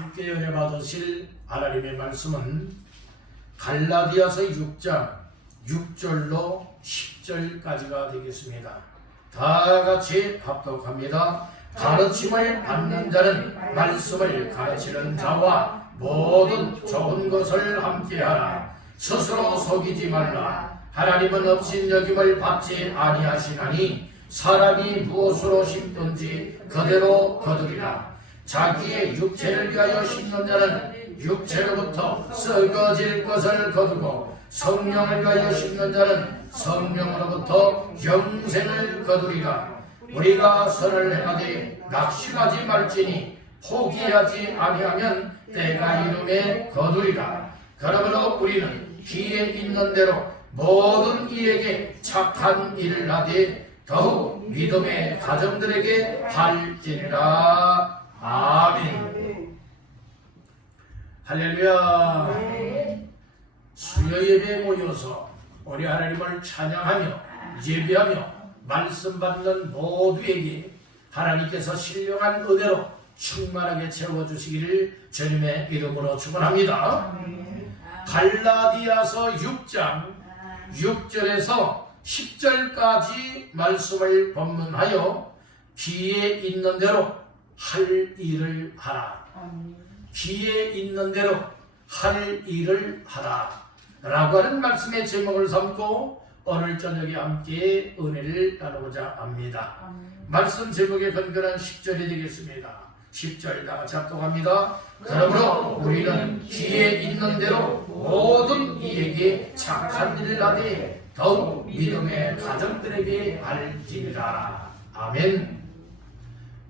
함께 은혜 받으실 하나님의 말씀은 갈라디아서 6장 6절로 10절까지가 되겠습니다. 다 같이 합독합니다. 가르침을 받는 자는 말씀을 가르치는 자와 모든 좋은 것을 함께하라. 스스로 속이지 말라. 하나님은 업신여김을 받지 아니하시나니 사람이 무엇으로 심든지 그대로 거두리라. 자기의 육체를 위하여 심는 자는 육체로부터 썩어질 것을 거두고 성령을 위하여 심는 자는 성령으로부터 영생을 거두리라. 우리가 선을 행하되 낙심하지 말지니 포기하지 아니하면 때가 이름에 거두리라. 그러므로 우리는 기에 있는 대로 모든 이에게 착한 일을 하되 더욱 믿음의 가정들에게 할지니라. 아멘. 할렐루야. 수요 예배에 모여서 우리 하나님을 찬양하며 예배하며 말씀 받는 모두에게 하나님께서 신령한 은혜로 충만하게 채워주시기를 주님의 이름으로 축원합니다. 갈라디아서 6장 6절에서 10절까지 말씀을 본문하여 기에 있는 대로 할 일을 하라. 기에 있는 대로 할 일을 하라 라고 하는 말씀의 제목을 삼고 오늘 저녁에 함께 은혜를 나누고자 합니다. 말씀 제목에 근거한 10절이 되겠습니다. 10절 다 같이 합독합니다. 그러므로 우리는 기에 있는 대로 모든 이에게 착한 일을 하되 더욱 믿음의 가정들에게 알지니라. 아멘.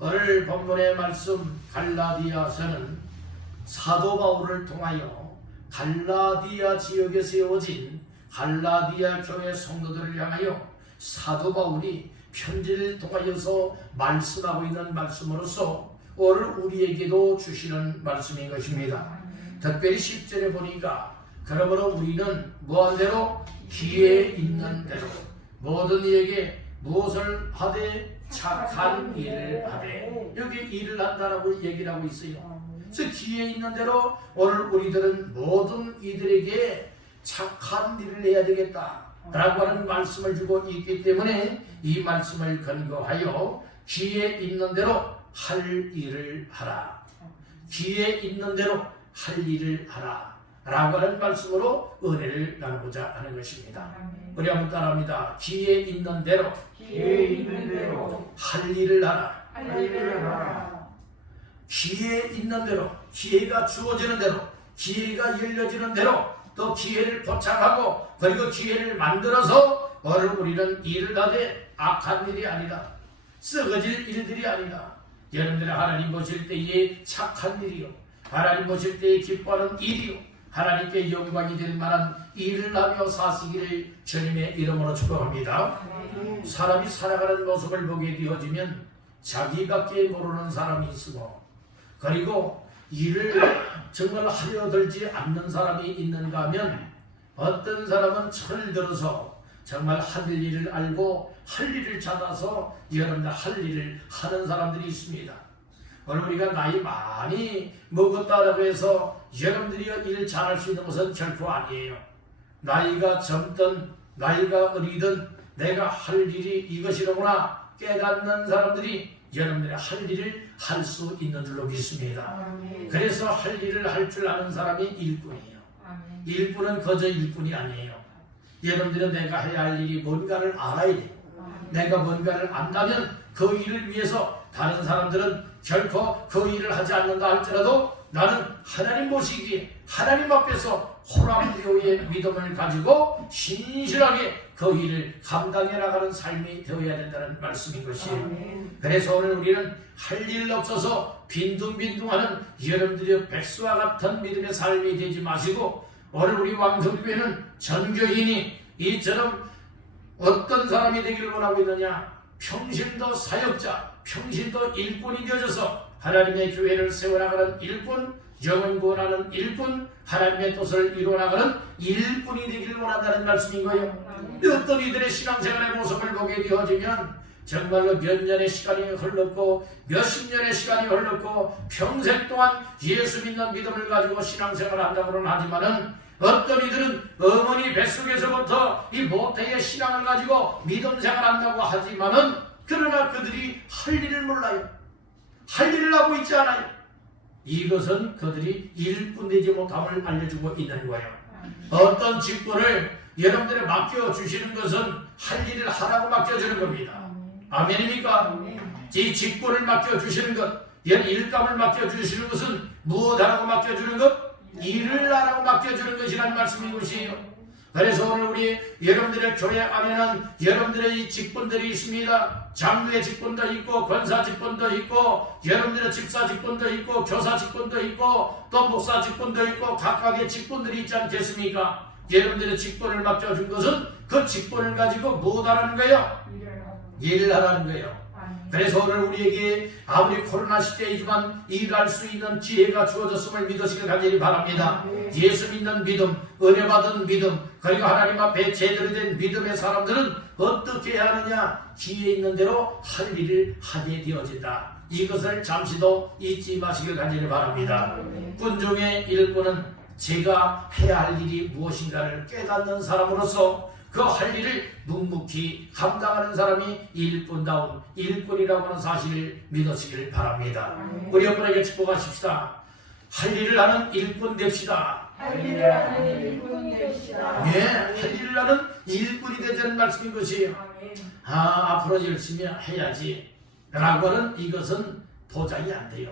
오늘 본문의 말씀 갈라디아서는 사도 바울을 통하여 갈라디아 지역에 세워진 갈라디아 교회 성도들을 향하여 사도 바울이 편지를 통하여서 말씀하고 있는 말씀으로서 오늘 우리에게도 주시는 말씀인 것입니다. 특별히 10절에 보니까 그러므로 우리는 무한대로 기에 있는 대로 모든 이에게 무엇을 하되 착한 일을 하되, 여기 일을 한다라고 얘기를 하고 있어요. 그래서 기에 있는 대로 오늘 우리들은 모든 이들에게 착한 일을 해야 되겠다 라고 하는 말씀을 주고 있기 때문에 이 말씀을 근거하여 기에 있는 대로 할 일을 하라. 기에 있는 대로 할 일을 하라 라고 하는 말씀으로 은혜를 나누고자 하는 것입니다. 우리 한번 따라합니다. 기에 있는 대로 할 일을 하라. 기회 있는 대로, 기회가 주어지는 대로, 기회가 열려지는 대로 또 기회를 포착하고 그리고 기회를 만들어서 오늘 우리는 일을 하되 악한 일이 아니라 썩어질 일들이 아니라 여러분들이 하나님 보실 때에 착한 일이요, 하나님 보실 때에 기뻐하는 일이요, 하나님께 영광이 될 만한 일을 하며 사시기를 주님의 이름으로 축복합니다. 사람이 살아가는 모습을 보게 되어지면 자기밖에 모르는 사람이 있으고 그리고 일을 정말 하려 들지 않는 사람이 있는가 하면 어떤 사람은 철 들어서 정말 할 일을 알고 할 일을 찾아서 여러분들 할 일을 하는 사람들이 있습니다. 오늘 우리가 나이 많이 먹었다라고 해서 여러분들이 일 잘할 수 있는 것은 결코 아니에요. 나이가 젊든 나이가 어리든 내가 할 일이 이것이로구나 깨닫는 사람들이 여러분들의 할 일을 할 수 있는 줄로 믿습니다. 그래서 할 일을 할 줄 아는 사람이 일꾼이에요. 일꾼은 거저 일꾼이 아니에요. 여러분들은 내가 해야 할 일이 뭔가를 알아야 돼요. 내가 뭔가를 안다면 그 일을 위해서 다른 사람들은 결코 그 일을 하지 않는다 할지라도 나는 하나님 보시기에 하나님 앞에서 호랑이의 믿음을 가지고 신실하게 그 일을 감당해 나가는 삶이 되어야 된다는 말씀인 것이에요. 그래서 오늘 우리는 할 일 없어서 빈둥빈둥하는 여러분들의 백수와 같은 믿음의 삶이 되지 마시고 오늘 우리 왕성교회는 전교인이 이처럼 어떤 사람이 되기를 원하고 있느냐, 평신도 사역자, 평신도 일꾼이 되어져서 하나님의 교회를 세워나가는 일꾼, 영혼 구원하는 일꾼, 하나님의 뜻을 이루어나가는 일꾼이 되기를 원한다는 말씀인 거예요. 어떤 이들의 신앙생활의 모습을 보게 되어지면 정말로 몇 년의 시간이 흘렀고 몇십 년의 시간이 흘렀고 평생 동안 예수 믿는 믿음을 가지고 신앙생활을 한다고는 하지만은 어떤 이들은 어머니 뱃속에서부터 이 모태의 신앙을 가지고 믿음 생활한다고 하지만은 그러나 그들이 할 일을 몰라요. 할 일을 하고 있지 않아요. 이것은 그들이 일꾼되지 못함을 알려주고 있는 거예요. 어떤 직분을 여러분들이 맡겨주시는 것은 할 일을 하라고 맡겨주는 겁니다. 아멘입니까? 이 직분을 맡겨주시는 것, 일감을 맡겨주시는 것은 무엇하라고 맡겨주는 것? 일을 하라고 맡겨주는 것이라는 말씀인 것이에요. 그래서 오늘 우리 여러분들의 교회 안에는 여러분들의 이 직분들이 있습니다. 장로의 직분도 있고 권사 직분도 있고 여러분들의 집사 직분도 있고 교사 직분도 있고 또 목사 직분도 있고 각각의 직분들이 있지 않겠습니까? 여러분들의 직분을 맡겨준 것은 그 직분을 가지고 무엇하라는 거예요? 일을 하라는 거예요. 그래서 오늘 우리에게 아무리 코로나 시대이지만 일할 수 있는 기회가 주어졌음을 믿으시길 간절히 바랍니다. 예수 믿는 믿음, 은혜 받은 믿음, 그리고 하나님 앞에 제대로 된 믿음의 사람들은 어떻게 해야 하느냐? 기회 있는 대로 할 일을 하게 되어진다. 이것을 잠시도 잊지 마시길 간절히 바랍니다. 군중의 일꾼은 제가 해야 할 일이 무엇인가를 깨닫는 사람으로서 그 할 일을 묵묵히 감당하는 사람이 일꾼다운 일꾼이라고 하는 사실을 믿으시길 바랍니다. 우리 여러분에게 축복하십시다. 할 일을 하는 일꾼 됩시다. 할 일을 하는 일꾼 됩시다. 예, 할 일을 하는 일꾼이 되자는 말씀인 것이에요. 앞으로 열심히 해야지 라고 하는 이것은 보장이 안 돼요.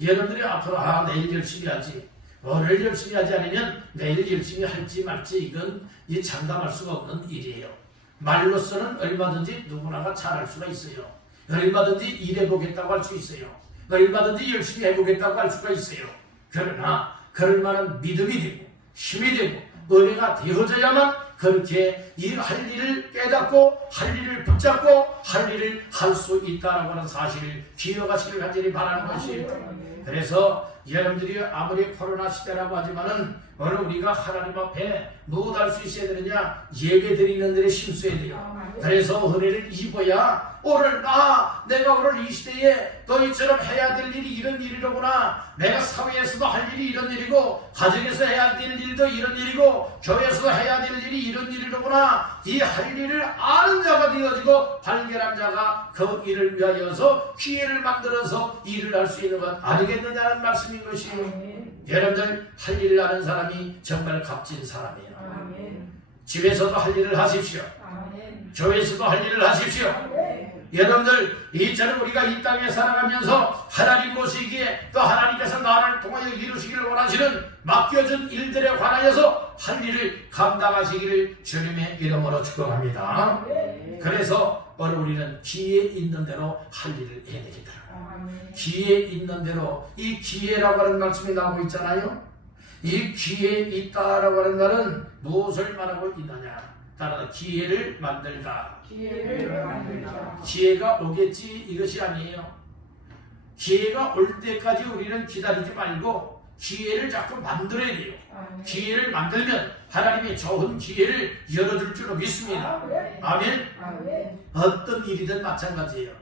여러분들이 앞으로 내일 열심히 하지, 오늘 열심히 하지 않으면 내일 열심히 할지 말지 이건 장담할 수가 없는 일이에요. 말로서는 얼마든지 누구나가 잘할 수가 있어요. 얼마든지 일해보겠다고 할 수 있어요. 얼마든지 열심히 해보겠다고 할 수가 있어요. 그러나 그럴 만한 믿음이 되고 힘이 되고 은혜가 되어져야만 그렇게 할 일을 깨닫고 할 일을 붙잡고 할 일을 할 수 있다는 하는 사실을 기억하시길 간절히 바라는 것이에요. 그래서 여러분들이 아무리 코로나 시대라고 하지만은 오늘 우리가 하나님 앞에 무엇 할 수 있어야 되느냐? 예배 드리는 데를 힘써야 돼요. 그래서 은혜를 입어야 오늘 내가 오늘 이 시대에 너희처럼 해야 될 일이 이런 일이로구나. 내가 사회에서도 할 일이 이런 일이고 가정에서 해야 될 일도 이런 일이고 교회에서 해야 될 일이 이런 일이로구나. 이 할 일을 아는 자가 되어지고 발견한 자가 그 일을 위하여서 기회를 만들어서 일을 할 수 있는 것 아니겠느냐는 말씀인 것이에요. 여러분들 할 일을 하는 사람이 정말 값진 사람이에요. 집에서도 할 일을 하십시오. 교회에서도 할 일을 하십시오. 여러분들 이처럼 우리가 이 땅에 살아가면서 하나님 모시기에 또 하나님께서 나를 통하여 이루시기를 원하시는 맡겨준 일들에 관하여서 할 일을 감당하시기를 주님의 이름으로 축복합니다. 그래서 오늘 우리는 기회 있는 대로 할 일을 해야 되겠다. 기회 있는 대로, 이 기회라고 하는 말씀이 나오고 있잖아요. 이 기회 있다라고 하는 말은 무엇을 말하고 있느냐? 따라 기회를 만들다. 기회가 오겠지 이것이 아니에요. 기회가 올 때까지 우리는 기다리지 말고 기회를 자꾸 만들어야 돼요. 기회를 만들면 하나님이 좋은 기회를 열어줄 줄로 믿습니다. 아멘. 어떤 일이든 마찬가지예요.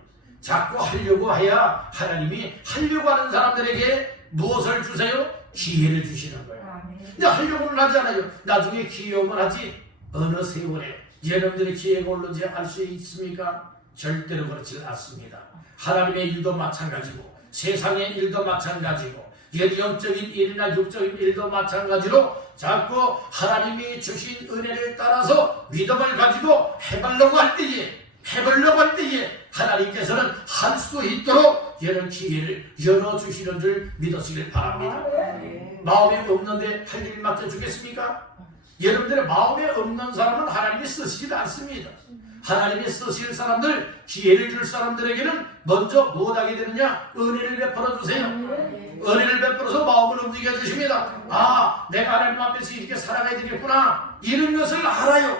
자꾸 하려고 해야 하나님이 하려고 하는 사람들에게 무엇을 주세요? 기회를 주시는 거예요. 근데 하려고는 하지 않아요. 나중에 기회 오면 하지. 어느 세월에 여러분들의 기회가 올는지 알 수 있습니까? 절대로 그렇지 않습니다. 하나님의 일도 마찬가지고 세상의 일도 마찬가지고 영적인 일이나 육적인 일도 마찬가지로 자꾸 하나님이 주신 은혜를 따라서 믿음을 가지고 해보려고 할 때에 하나님께서는 할 수 있도록 이런 기회를 열어주시는 줄 믿으시길 바랍니다. 마음에 없는데 할 일 맡겨주겠습니까? 여러분들의 마음에 없는 사람은 하나님이 쓰시지 않습니다. 하나님이 쓰실 사람들, 기회를 줄 사람들에게는 먼저 무엇하게 되느냐? 은혜를 베풀어 주세요. 은혜를 베풀어서 마음을 움직여 주십니다. 내가 하나님 앞에서 이렇게 살아가야 되겠구나. 이런 것을 알아요.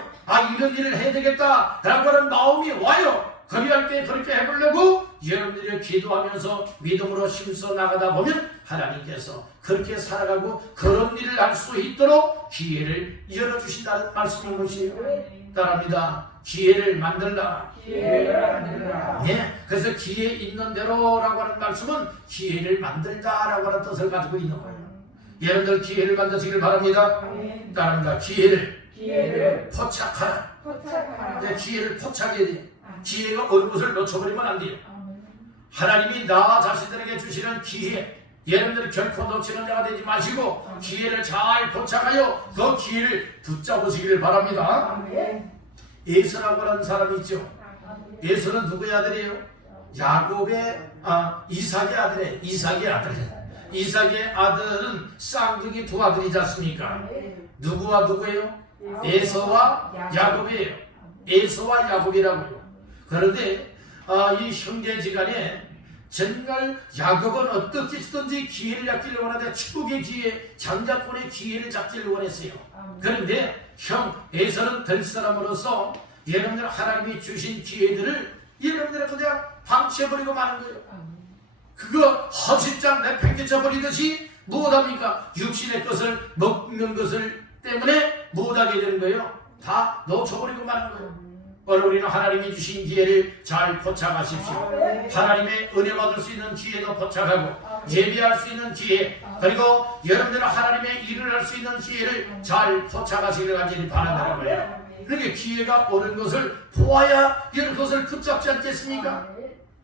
이런 일을 해야 되겠다 라고 하는 마음이 와요. 그리할 때 그렇게 해보려고 여러분들이 기도하면서 믿음으로 힘써 나가다 보면 하나님께서 그렇게 살아가고 그런 일을 할 수 있도록 기회를 열어주신다는 말씀인 것이에요. 따라합니다. 기회를 만들라. 기회를 만들라. 예, 그래서 기회 있는 대로라고 하는 말씀은 기회를 만들다라고 하는 뜻을 가지고 있는 거예요. 여러분들 기회를 만드시길 바랍니다. 아멘. 따라합니다. 기회를 포착하라. 포착하라. 네, 기회를 포착해야 돼요. 기회가 어느 것을 놓쳐버리면 안 돼요. 하나님이 나 자신들에게 주시는 기회, 여러분들이 결코 놓치는 자가 되지 마시고 기회를 잘 포착하여 그 기회를 붙잡으시기를 바랍니다. 아멘. 에서라고 하는 사람이 있죠. 에서는 누구의 아들이에요? 야곱의 이삭의 아들이에요. 이삭의 아들. 이삭의 아들은 쌍둥이 두 아들이지 않습니까? 누구와 누구예요? 에서와 야곱이에요. 에서와 야곱이라고요. 그런데 이 형제지간에 정말 야곱은 어떻게든지 기회를 잡기를 원하는데 축복의 기회, 장자권의 기회를 잡기를 원했어요. 그런데 형 에서는 될 사람으로서 여러분들 하나님이 주신 기회들을 여러분들은 그냥 방치해버리고 마는 거예요. 그거 허심장 내팽개쳐버리듯이 무엇합니까? 육신의 것을 먹는 것을 때문에 무엇하게 되는 거예요? 다 놓쳐버리고 마는 거예요. 우리는 하나님이 주신 기회를 잘 포착하십시오. 하나님의 은혜 받을 수 있는 기회도 포착하고 예배할 수 있는 기회, 그리고 여러분들은 하나님의 일을 할 수 있는 기회를 잘 포착하시길 간절히 바란다는 거예요. 그렇게 기회가 오는 것을 보아야 이런 것을 붙잡지 않겠습니까?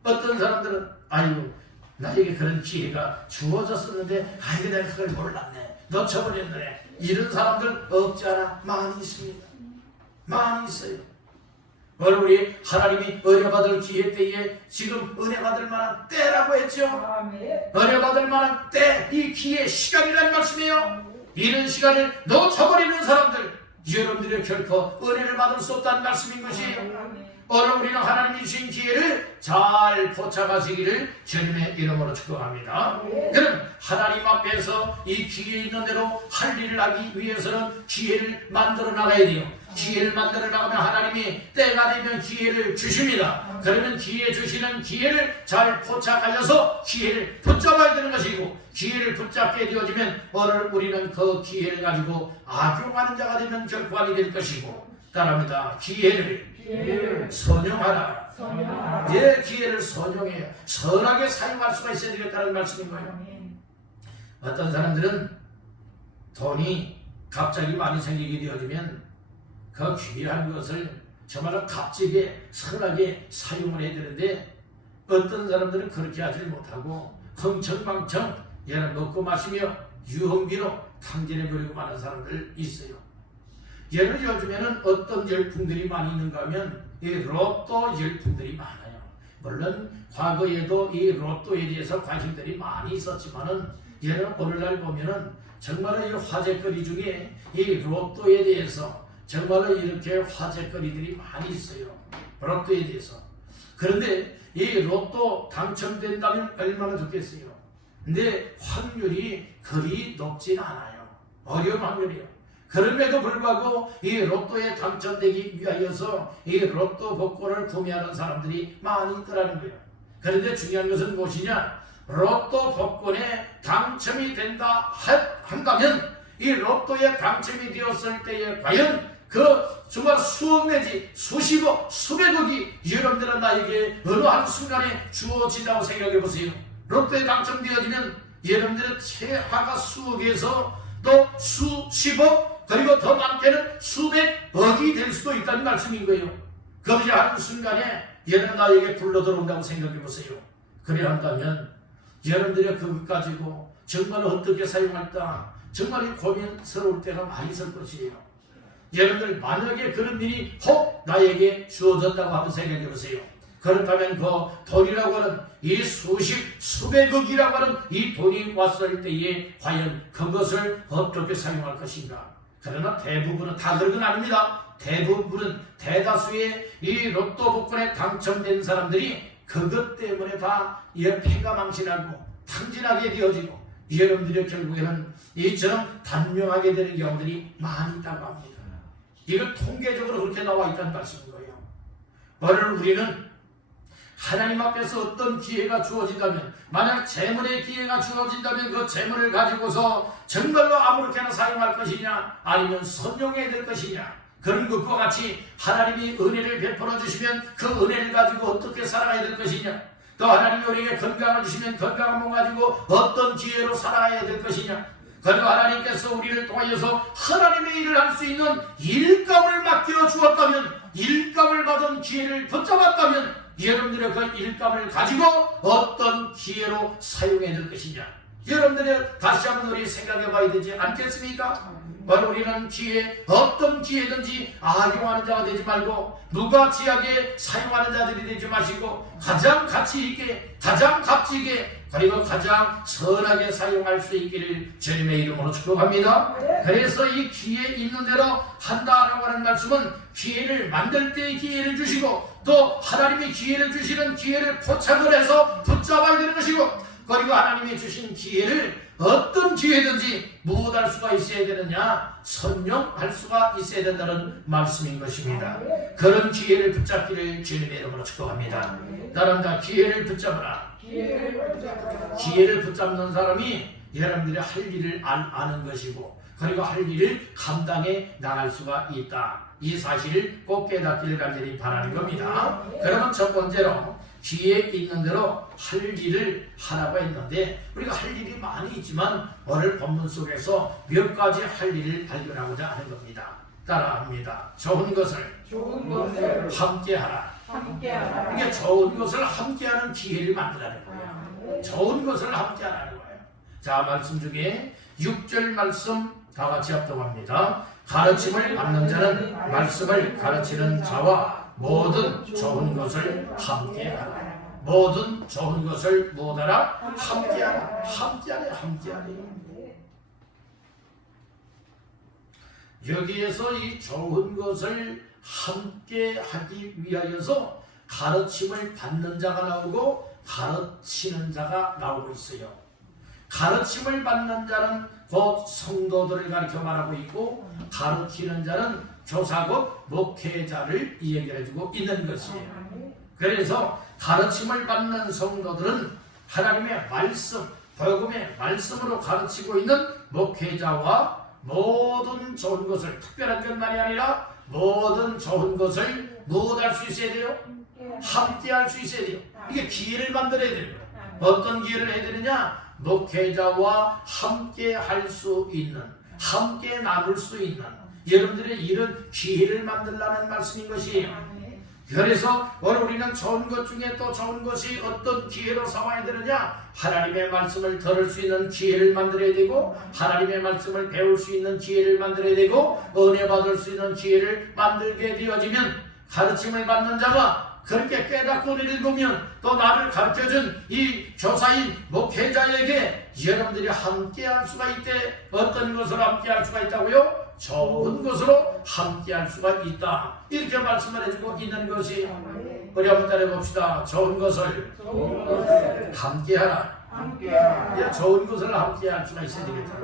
어떤 사람들은 아이고 나에게 그런 기회가 주어졌었는데 아이고 내가 그걸 몰랐네, 놓쳐버렸네, 이런 사람들 없지 않아 많이 있습니다. 많이 있어요. 우리 하나님이 은혜 받을 기회 때에 지금 은혜 받을 만한 때라고 했죠. 은혜 받을 만한 때, 이 기회 시간이라는 말씀이에요. 이런 시간을 놓쳐버리는 사람들, 여러분들이 결코 은혜를 받을 수 없다는 말씀인 것이에요. 오늘 우리는 하나님이 주신 기회를 잘 포착하시기를 주님의 이름으로 축복합니다. 그럼 하나님 앞에서 이 기회 있는 대로 할 일을 하기 위해서는 기회를 만들어 나가야 돼요. 기회를 만들어 나가면 하나님이 때가 되면 기회를 주십니다. 그러면 기회 주시는 기회를 잘 포착하여서 기회를 붙잡아야 되는 것이고, 기회를 붙잡게 되어지면 오늘 우리는 그 기회를 가지고 악용하는 자가 되면 결코 아니 될 것이고, 따라합니다. 기회를 선용하라. 예, 기회를 선용해야 선하게 사용할 수가 있어야 되겠다는 말씀인 거예요. 어떤 사람들은 돈이 갑자기 많이 생기게 되어지면 그 귀한 것을 정말로 값지게 선하게 사용을 해야 되는데, 어떤 사람들은 그렇게 하지 못하고 흥청망청 얘는 먹고 마시며 유흥비로 탕진해버리고 마는 사람들 있어요. 얘는 요즘에는 어떤 열풍들이 많이 있는가 하면 이 로또 열풍들이 많아요. 물론 과거에도 이 로또에 대해서 관심들이 많이 있었지만은 얘는 오늘날 보면은 정말로 이 화제거리 중에 이 로또에 대해서 정말로 이렇게 화제거리들이 많이 있어요. 로또에 대해서. 그런데 이 로또 당첨된다면 얼마나 좋겠어요. 근데 확률이 그리 높진 않아요. 어려운 확률이에요. 그럼에도 불구하고 이 로또에 당첨되기 위하여서 이 로또 복권을 구매하는 사람들이 많이 있더라는 거예요. 그런데 중요한 것은 무엇이냐? 로또 복권에 당첨이 된다 한다면 이 로또에 당첨이 되었을 때에 과연 그 정말 수억 내지 수십억, 수백억이 여러분들은 나에게 어느 한순간에 주어진다고 생각해 보세요. 로또에 당첨되어지면 여러분들의 최하가 수억에서 또 수십억, 그리고 더 많게는 수백억이 될 수도 있다는 말씀인 거예요. 그러지 않은 순간에 얘는 나에게 굴러 들어온다고 생각해 보세요. 그래 한다면 여러분들이 그것 가지고 정말 어떻게 사용할까 정말 고민스러울 때가 많이 있을 것이에요. 여러분들 만약에 그런 일이 혹 나에게 주어졌다고 한번 생각해 보세요. 그렇다면 그 돈이라고 하는 이 수백억이라고 하는 이 돈이 왔을 때에 과연 그것을 어떻게 사용할 것인가? 그러나 대부분은 다 그런 건 아닙니다. 대부분은 대다수의 이 로또 복권에 당첨된 사람들이 그것 때문에 다 패가 망신하고 탕진하게 되어지고 여러분들이 결국에는 이처럼 단명하게 되는 경우들이 많이 있다고 합니다. 이건 통계적으로 그렇게 나와 있다는 말씀인 거예요. 오늘 우리는 하나님 앞에서 어떤 기회가 주어진다면, 만약 재물의 기회가 주어진다면 그 재물을 가지고서 정말로 아무렇게나 사용할 것이냐 아니면 선용해야 될 것이냐, 그런 것과 같이 하나님이 은혜를 베풀어 주시면 그 은혜를 가지고 어떻게 살아가야 될 것이냐, 또 하나님이 우리에게 건강을 주시면 건강한 몸 가지고 어떤 기회로 살아가야 될 것이냐, 그리고 하나님께서 우리를 통하여서 하나님의 일을 할 수 있는 일감을 맡겨 주었다면, 일감을 받은 기회를 붙잡았다면 여러분들의 그 일감을 가지고 어떤 기회로 사용해야 될 것이냐, 여러분들이 다시 한번 우리 생각해 봐야 되지 않겠습니까? 바로 우리는 기회, 어떤 기회든지 악용하는 자가 되지 말고 무가치하게 사용하는 자들이 되지 마시고 가장 가치 있게, 가장 값지 있게, 그리고 가장 선하게 사용할 수 있기를 주님의 이름으로 축복합니다. 그래서 이 기회 있는 대로 한다라고 하는 말씀은 기회를 만들 때의 기회를 주시고, 또 하나님이 기회를 주시는 기회를 포착을 해서 붙잡아야 되는 것이고, 그리고 하나님이 주신 기회를 어떤 기회든지 무엇할 수가 있어야 되느냐, 선용할 수가 있어야 된다는 말씀인 것입니다. 그런 기회를 붙잡기를 주님의 이름으로 축복합니다. 따라한다. 기회를 붙잡으라. 기회를 붙잡는 사람이 여러분들이 할 일을 아는 것이고, 그리고 할 일을 감당해 나갈 수가 있다. 이 사실을 꼭 깨닫기를 간절히 바라는 겁니다. 그러면 첫 번째로 기회 있는 대로 할 일을 하라고 했는데, 우리가 할 일이 많이 있지만 오늘 본문 속에서 몇 가지 할 일을 발견하고자 하는 겁니다. 따라합니다. 좋은 것을 함께하라. 이게 좋은 것을 함께하는 기회를 만들라는 거예요. 좋은 것을 함께하라는 거예요. 자, 말씀 중에 6절 말씀 다 같이 합동합니다. 가르침을 받는 자는 말씀을 가르치는 자와 모든 좋은 것을 함께하라. 모든 좋은 것을 뭐하라? 함께하라. 함께하라. 함께하라. 여기에서 이 좋은 것을 함께하기 위하여서 가르침을 받는 자가 나오고 가르치는 자가 나오고 있어요. 가르침을 받는 자는 곧 성도들을 가르쳐 말하고 있고, 가르치는 자는 교사고 목회자를 이야기해주고 있는 것이에요. 그래서 가르침을 받는 성도들은 하나님의 말씀, 복음의 말씀으로 가르치고 있는 목회자와 모든 좋은 것을, 특별한 것만이 아니라 모든 좋은 것을 무엇할 수 있어야 돼요? 함께 할 수 있어야 돼요. 이게 기회를 만들어야 돼요. 어떤 기회를 해야 되느냐? 목회자와 함께 할 수 있는, 함께 나눌 수 있는 여러분들의 이런 기회를 만들라는 말씀인 것이에요. 그래서 오늘 우리는 좋은 것 중에 또 좋은 것이 어떤 기회로 삼아야 되느냐? 하나님의 말씀을 들을 수 있는 기회를 만들어야 되고, 하나님의 말씀을 배울 수 있는 기회를 만들어야 되고, 은혜 받을 수 있는 기회를 만들게 되어지면, 가르침을 받는 자가 그렇게 깨닫고 읽으면 또 나를 가르쳐준 이 교사인 목회자에게 여러분들이 함께 할 수가 있대. 어떤 것으로 함께 할 수가 있다고요? 좋은 것으로 함께 할 수가 있다. 이렇게 말씀을 해주고 있는 것이, 우리 한번 따라해봅시다. 좋은 것을 함께하라. 좋은 것을 함께 할 수가 있어야 되겠다.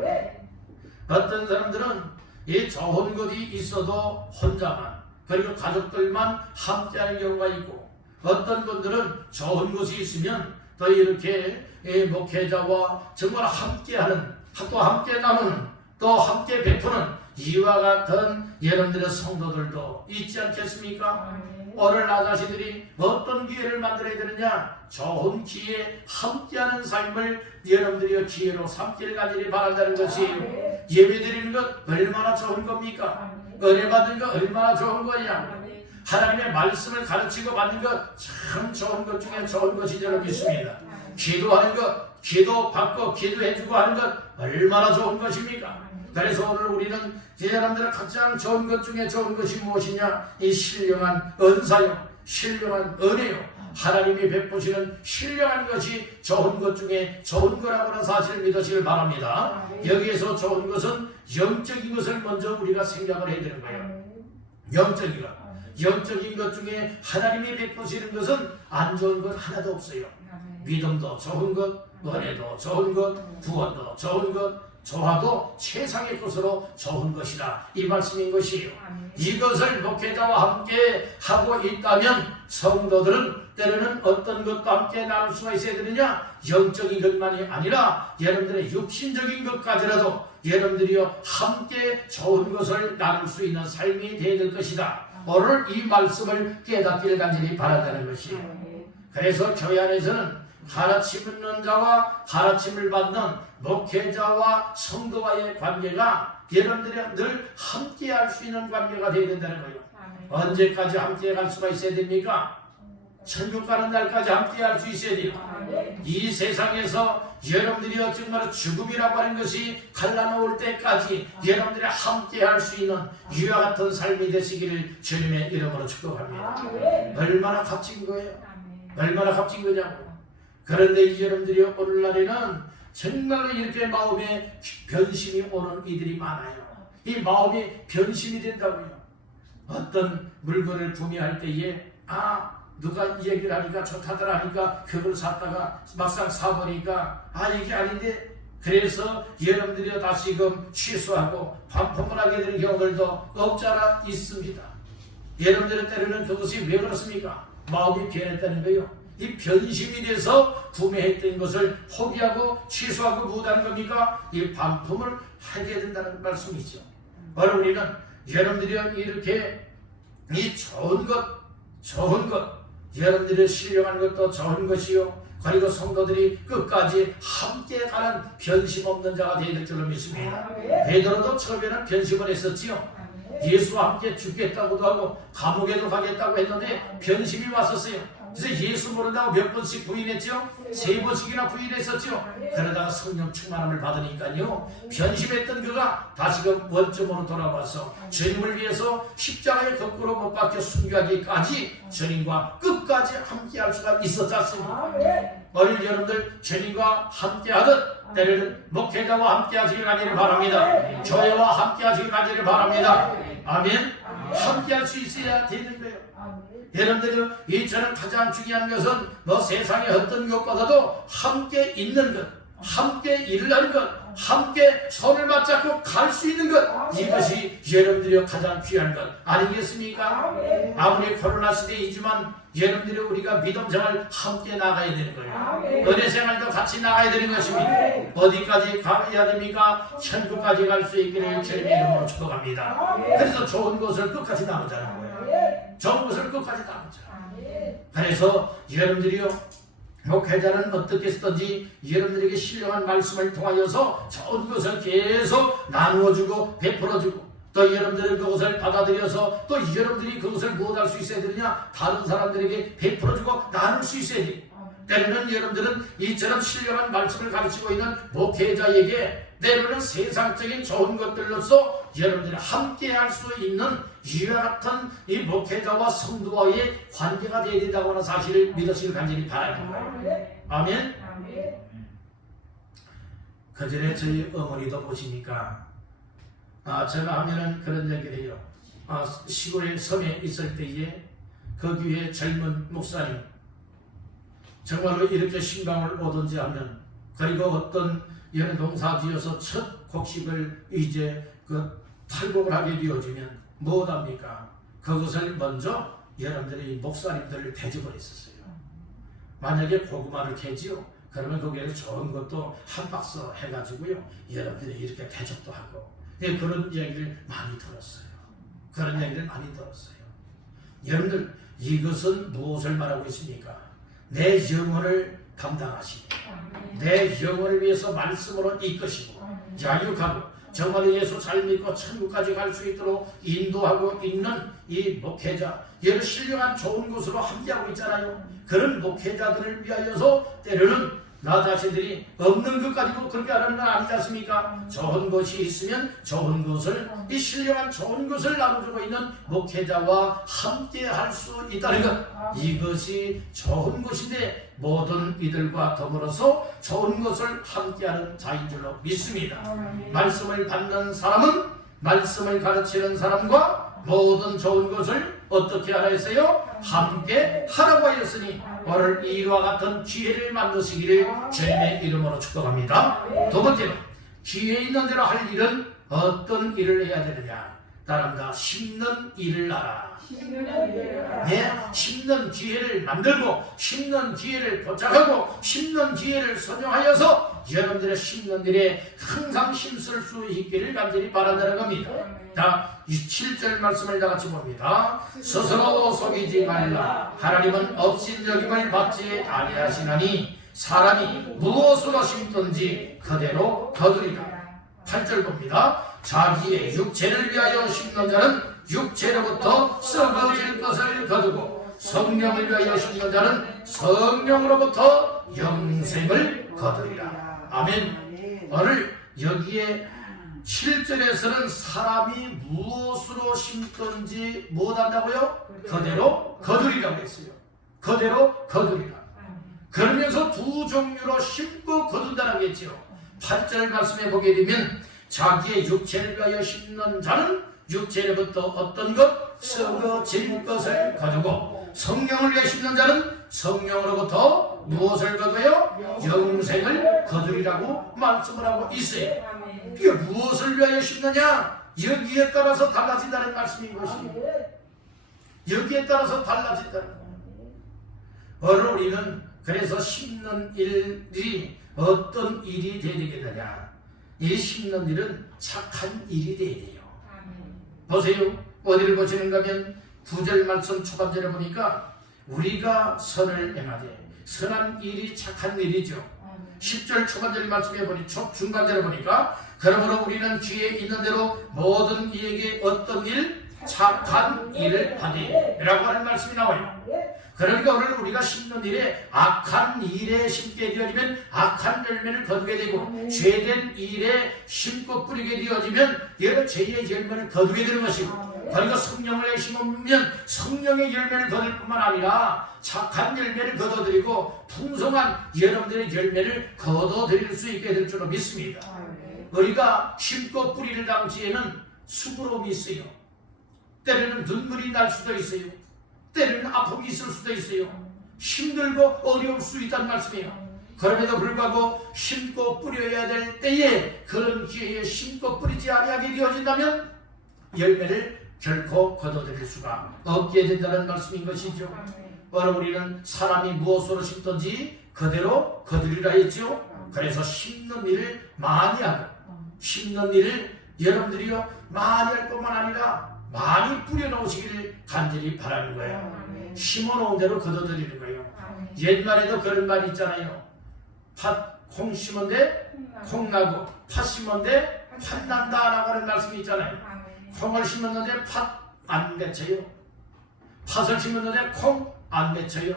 어떤 사람들은 이 좋은 것이 있어도 혼자만, 그리고 가족들만 함께하는 경우가 있고, 어떤 분들은 좋은 것이 있으면 또 이렇게 목회자와 정말 함께하는, 또 함께 나누는, 또 함께 베푸는 이와 같은 여러분들의 성도들도 있지 않겠습니까? 오늘 나 자신들이 어떤 기회를 만들어야 되느냐? 좋은 기회, 함께하는 삶을 여러분들이 기회로 삼기를 간절히 바란다는 것이에요. 예배드리는 것 얼마나 좋은 겁니까? 은혜 받는 거 얼마나 좋은 거냐? 하나님의 말씀을 가르치고 받는 것 참 좋은 것 중에 좋은 것이 저는 믿습니다. 기도하는 것, 기도 받고 기도해주고 하는 것 얼마나 좋은 것입니까? 그래서 오늘 우리는 여러분들의 가장 좋은 것 중에 좋은 것이 무엇이냐? 이 신령한 은사요, 신령한 은혜요, 하나님이 베푸시는 신령한 것이 좋은 것 중에 좋은 거라고 하는 사실을 믿으시길 바랍니다. 여기에서 좋은 것은 영적인 것을 먼저 우리가 생각을 해야 되는 거예요. 영적인 것. 영적인 것 중에 하나님이 베푸시는 것은 안 좋은 것 하나도 없어요. 믿음도 좋은 것, 은혜도 좋은 것, 구원도 좋은 것, 조화도 최상의 것으로 좋은 것이다. 이 말씀인 것이에요. 이것을 목회자와 함께 하고 있다면 성도들은 때로는 어떤 것도 함께 나눌 수가 있어야 되느냐? 영적인 것만이 아니라 여러분들의 육신적인 것까지라도 여러분들이요 함께 좋은 것을 나눌 수 있는 삶이 되어야 될 것이다. 오늘 이 말씀을 깨닫기를 간절히 바란다는 것이에요. 그래서 교회 안에서는 가르침 있는 자와 가르침을 받는 목회자와 성도와의 관계가 여러분들이 늘 함께 할 수 있는 관계가 되어야 된다는 거예요. 언제까지 함께 갈 수가 있어야 됩니까? 천국 가는 날까지 함께 할 수 있어야 돼요. 이 세상에서 여러분들이 정말 죽음이라고 하는 것이 갈라놓을 때까지 여러분들이 함께 할 수 있는 이와 같은 삶이 되시기를 주님의 이름으로 축복합니다. 얼마나 값진 거예요? 얼마나 값진 거냐고. 그런데 이 여러분들이 오늘날에는 정말로 이렇게 마음에 변심이 오는 이들이 많아요. 이 마음이 변심이 된다고요. 어떤 물건을 구매할 때에 누가 이 얘기를 하니까 좋다더라 하니까 그걸 샀다가 막상 사보니까 이게 아닌데, 그래서 여러분들이 다시금 취소하고 반품을 하게 되는 경우들도 없잖아 있습니다. 여러분들의 때로는 그것이 왜 그렇습니까? 마음이 변했다는 거예요. 이 변심이 돼서 구매했던 것을 포기하고 취소하고 무엇하는 겁니까? 이 반품을 하게 된다는 말씀이죠. 바로 우리는 여러분들이 이렇게 이 좋은 것 여러분들이 신령한 것도 좋은 것이요, 그리고 성도들이 끝까지 함께 가는 변심 없는 자가 되어야 될 줄로 믿습니다. 베드로도 처음에는 변심을 했었지요. 예수와 함께 죽겠다고도 하고 감옥에도 가겠다고 했는데 변심이 왔었어요. 그래서 예수 모른다고 몇 번씩 부인했죠? 3번씩이나 부인했었죠? 그러다가 성령 충만함을 받으니까요, 변심했던 그가 다시금 원점으로 돌아와서 주님을 위해서 십자가에 거꾸로 못 박혀 순교하기까지 주님과 끝까지 함께 할 수가 있었지 않습니까? 오늘 여러분들 주님과 함께 하듯 때로는 목회자와 함께 하시길 간절히 바랍니다. 교회와 함께 하시길 간절히 바랍니다. 아멘. 함께 할 수 있어야 되는 거예요. 여러분들이 저는 가장 중요한 것은 세상의 어떤 것보다도 함께 있는 것, 함께 일하는 것, 함께 손을 맞잡고 갈 수 있는 것, 이것이 여러분들이 가장 귀한 것 아니겠습니까? 아무리 코로나 시대이지만 여러분들이 우리가 믿음 생활 함께 나가야 되는 거예요. 은혜 생활도 같이 나가야 되는 것입니다. 어디까지 가야 됩니까? 천국까지 갈 수 있기를 주님의 이름으로 축복합니다. 그래서 좋은 것을 끝까지 나누자는 거예요. 좋은 것을 끝까지 나누자. 그래서 여러분들이요, 목회자는 어떻게 쓰든지 여러분들에게 신령한 말씀을 통하여서 좋은 것을 계속 나누어주고 베풀어주고, 또 여러분들은 그것을 받아들여서 또 여러분들이 그것을 무엇할 수 있어야 되느냐? 다른 사람들에게 베풀어주고 나눌 수 있어야 돼요. 때로는 여러분들은 이처럼 신령한 말씀을 가르치고 있는 목회자에게 때로는 세상적인 좋은 것들로서 여러분들이 함께 할 수 있는 이와 같은 이 목회자와 성도와의 관계가 되어야 된다고 하는 사실을 믿으시길 간절히 바랍니다. 아멘. 그 전에 저희 어머니도 보시니까 제가 하면은 그런 얘기를 해요. 시골의 섬에 있을 때에 그 교회 젊은 목사님 정말로 이렇게 신방을 오든지 하면, 그리고 어떤 이런 농사 지어서 첫 곡식을 이제 탈곡을 하게 되어지면 무엇합니까? 그것을 먼저 여러분들이 목사님들을 대접을 했었어요. 만약에 고구마를 캐지요, 그러면 거기에 좋은 것도 한 박스 해가지고요, 여러분들이 이렇게 대접도 하고, 그런 얘기를 많이 들었어요. 그런 얘기를 많이 들었어요. 여러분들, 이것은 무엇을 말하고 있습니까? 내 영혼을 담당하시고, 내 영혼을 위해서 말씀으로 이끄시고, 자유하고, 정말 예수 잘 믿고 천국까지 갈 수 있도록 인도하고 있는 이 목회자, 이런 신령한 좋은 곳으로 함께하고 있잖아요. 그런 목회자들을 위하여서 때로는 나 자신들이 없는 것 가지고 그렇게 하는 건 아니지 않습니까? 좋은 것이 있으면 좋은 것을, 이 신령한 좋은 것을 나눠주고 있는 목회자와 함께 할 수 있다는 것, 이것이 좋은 것인데 모든 이들과 더불어서 좋은 것을 함께하는 자인 줄로 믿습니다. 말씀을 받는 사람은 말씀을 가르치는 사람과 모든 좋은 것을 어떻게 하라 했어요? 함께 하라고 하였으니 오늘 이와 같은 기회를 만드시기를 주님의 이름으로 축복합니다. 두 번째는 기회 있는 대로 할 일은 어떤 일을 해야 되느냐? 따라합니다. 심는 일을 하라. 심는 일을 하라. 예, 심는 기회를 만들고 심는 기회를 포착하고 심는 기회를 선용하여서 여러분들의 심는 일에 항상 힘쓸 수 있기를 간절히 바란다는 겁니다. 자, 7절 말씀을 다 같이 봅니다. 스스로 속이지 말라. 하나님은 업신여김을 받지 아니하시나니 사람이 무엇으로 심든지 그대로 거두리라. 8절 봅니다. 자기의 육체를 위하여 심는 자는 육체로부터 썩어질 것을 거두고 성령을 위하여 심는 자는 성령으로부터 영생을 거두리라. 아멘. 오늘 여기에 7절에서는 사람이 무엇으로 심든지 무엇한다고요? 그대로 거두리라고 했어요. 그대로 거두리라. 그러면서 두 종류로 심고 거둔다라고 했죠. 8절 말씀에 보게 되면 자기의 육체를 위하여 심는 자는 육체로부터 어떤 것? 썩어질 것을 거두고 성령을 위하여 심는 자는 성령으로부터 무엇을 거둬요? 영생을 거두리라고 말씀을 하고 있어요. 이게 무엇을 위하여 심느냐? 여기에 따라서 달라진다는 말씀인 것입니다. 여기에 따라서 달라진다는 거예요. 오늘 우리는 그래서 심는 일이 어떤 일이 되어야 되겠느냐? 이 심는 일은 착한 일이 되어야 돼요. 보세요. 어디를 보시는가 하면 9절 말씀 초반절에 보니까 우리가 선을 행하되 선한 일이 착한 일이죠. 10절 초반절 말씀에 보니 중간절에 보니까 그러므로 우리는 귀에 있는 대로 모든 이에게 어떤 일? 착한 일을 하되 라고 하는 말씀이 나와요. 그러니까 오늘 우리가 심는 일에 악한 일에 심게 되어지면 악한 열매를 거두게 되고 죄된 일에 심고 뿌리게 되어지면 여러 죄의 열매를 거두게 되는 것이고 그러니까 성령을 심으면 성령의 열매를 거둘 뿐만 아니라 착한 열매를 거둬들이고 풍성한 여러분들의 열매를 거둬들일 수 있게 될 줄로 믿습니다. 우리가 심고 뿌리를 당시에는 수고로움이 있어요. 때로는 눈물이 날 수도 있어요. 때로는 아픔이 있을 수도 있어요. 힘들고 어려울 수 있다는 말씀이에요. 그럼에도 불구하고 심고 뿌려야 될 때에 그런 기회에 심고 뿌리지 아니하게 되어진다면 열매를 결코 거둬들일 수가 없게 된다는 말씀인 것이죠. 오늘 우리는 사람이 무엇으로 심든지 그대로 거두리라 했죠. 그래서 심는 일을 많이 하고 심는 일을 여러분들이요 많이 할 뿐만 아니라 많이 뿌려놓으시기를 간절히 바라는 거예요. 심어놓은 대로 거둬들이는 거예요. 옛말에도 그런 말이 있잖아요. 콩 심은데 콩 나고 팥 심은데 팥 난다 라고 하는 말씀이 있잖아요. 콩을 심었는데 팥 안 맺혀요. 팥을 심었는데 콩 안 맺혀요.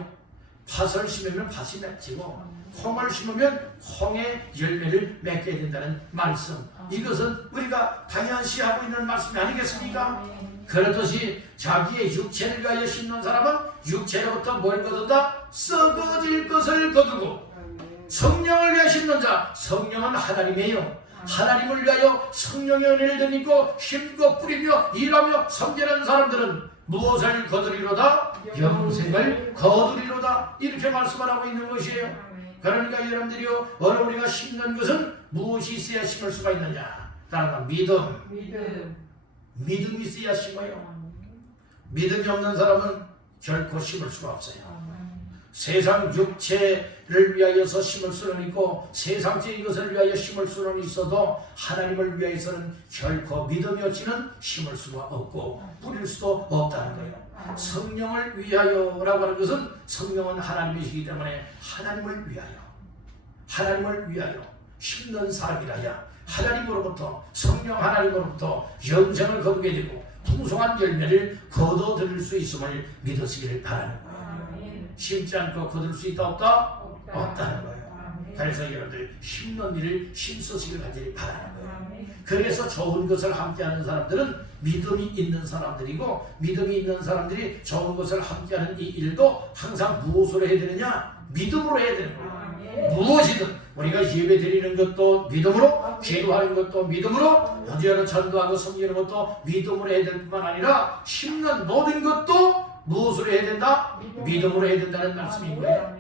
팥을 심으면 팥이 맺히고 콩을 심으면 콩의 열매를 맺게 된다는 말씀. 이것은 우리가 당연시 하고 있는 말씀이 아니겠습니까? 그렇듯이 자기의 육체를 위하여 심는 사람은 육체로부터 뭘 거둔다? 썩어질 것을 거두고 성령을 위하여 심는 자, 성령은 하나님이에요. 하나님을 위하여 성령의 은혜를 덧입고 힘고 뿌리며 일하며 섬기는 사람들은 무엇을 거두리로다? 영생을 거두리로다. 이렇게 말씀을 하고 있는 것이에요. 그러니까 여러분들이요, 오늘 우리가 심는 것은 무엇이 있어야 심을 수가 있느냐? 따라서 믿음이 있어야 심어요. 믿음이 없는 사람은 결코 심을 수가 없어요. 세상 육체를 위하여서 심을 수는 있고 세상적인 것을 위하여 심을 수는 있어도 하나님을 위하여서는 결코 믿음이 없이는 심을 수가 없고 뿌릴 수도 없다는 거예요. 성령을 위하여라고 하는 것은 성령은 하나님이시기 때문에 하나님을 위하여 심는 사람이라야 하나님으로부터 성령 하나님으로부터 영생을 거두게 되고 풍성한 열매를 거둬들일 수 있음을 믿으시기를 바라는 거예요. 심지 않고 거둘 수 있다 없다? 없다는 거예요. 그래서 여러분들 심는 일을 힘쓰시길 간절히 바라는 거예요. 그래서 좋은 것을 함께하는 사람들은 믿음이 있는 사람들이고 믿음이 있는 사람들이 좋은 것을 함께하는 이 일도 항상 무엇으로 해야 되느냐? 믿음으로 해야 되는 거예요. 무엇이든 우리가 예배 드리는 것도 믿음으로, 기도하는 것도 믿음으로, 연주하는 전도하고 섬기는 것도 믿음으로 해야 될 뿐만 아니라 심는 모든 것도 무엇으로 해야 된다? 믿음으로 해야 된다는 말씀인 거예요.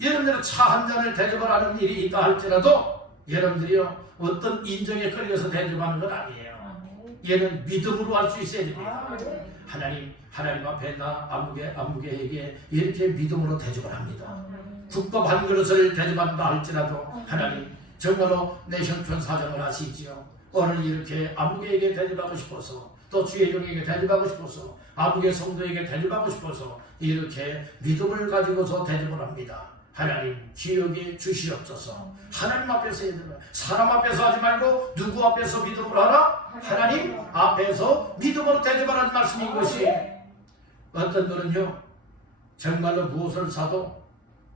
여러분들은 차 한 잔을 대접을 하는 일이 있다 할지라도 여러분들이요 어떤 인정에 끌려서 대접하는 건 아니에요. 얘는 믿음으로 할 수 있어야 됩니다. 하나님 앞에 나 아무개에게 이렇게 믿음으로 대접을 합니다. 국밥 한 그릇을 대접한다 할지라도 하나님 정말로 내 형편 사정을 아시지요. 오늘 이렇게 아무개에게 대접하고 싶어서 또 주의 종에게 대접하고 싶어서 아무개 성도에게 대접하고 싶어서 이렇게 믿음을 가지고서 대접을 합니다. 하나님 기억에 주시옵소서. 하나님 앞에서 해야 됩니다. 사람 앞에서 하지 말고 누구 앞에서 믿음을 하라? 하나님 앞에서 믿음으로 대접하라는 말씀인 것이 어떤 분은요 정말로 무엇을 사도